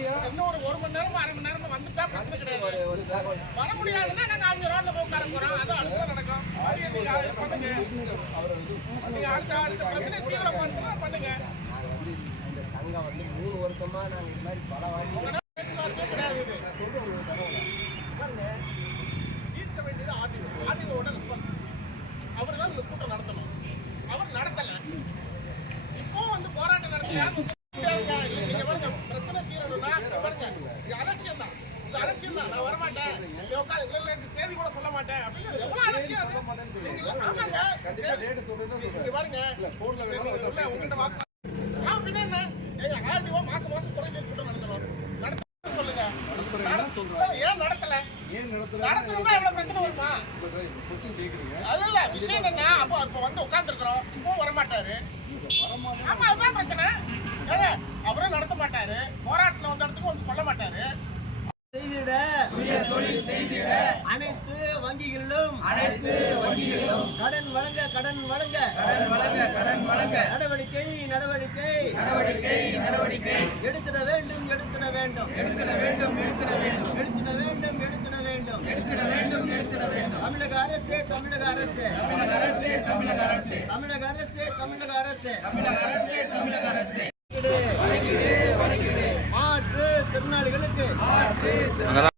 விஷயம் இன்னும் ஒரு மணி நேரம் அரை மணி நேரம் வந்துட்டா பிரச்சனை கிடையாது. வர முடியாதுன்னா நாங்க அங்க ரோட்ல போய் உட்கார போறோம். அது அடுத்து நடக்கும். பண்ணுங்க. அடுத்த பிரச்சனை தீவிரப்படுத்தினா பண்ணுங்க. இந்த சங்கம் 3 வருஷமா நாங்க இந்த மாதிரி பல வாட்டி பேச்சுவார்த்தையே கிடையாது. தீர்க்க வேண்டியது ஆர்டிஓட ரெஸ்பான்ஸ். அவர் தான் இந்த கூட்டம் நடத்தணும். அவர் நடத்தல. இப்போ போராட்டம் நடத்தியாரு. நீங்க பாருங்க, பிரச்சனை தீரணும்னா பாருங்க, இது அலட்சியம் தான். இது அலட்சியம் தான். நான் வரமாட்டேன், தேதி கூட சொல்ல மாட்டேன் அப்படின்னு எவ்வளவு அலட்சியம் அது. ஆமாங்க, இங்க பாருங்க உங்கள்கிட்ட வாக்கு பின்ன என்ன ஆர்டிஓ மாசம் குறைஞ்ச கூட்டம் நடத்தணும். நடத்த சொல்லுங்க. ஏன் நடத்தல? நடத்தணும்னா எவ்வளவு பிரச்சனை வருமா? அதுல விஷயம் என்ன? அப்போ உட்கார்ந்துருக்கிறோம். இப்போ வரமாட்டாரு. ஆமா, அதுதான் பிரச்சனை. அவரும் நடத்த மாட்டாரு. போராட்டத்தில் வந்த இடத்துக்கு சொல்ல மாட்டாரு. செய்திட சுய தொழில் செய்திட அனைத்து வங்கிகளிலும் கடன் வழங்க நடவடிக்கை எடுத்திட வேண்டும். தமிழக அரசே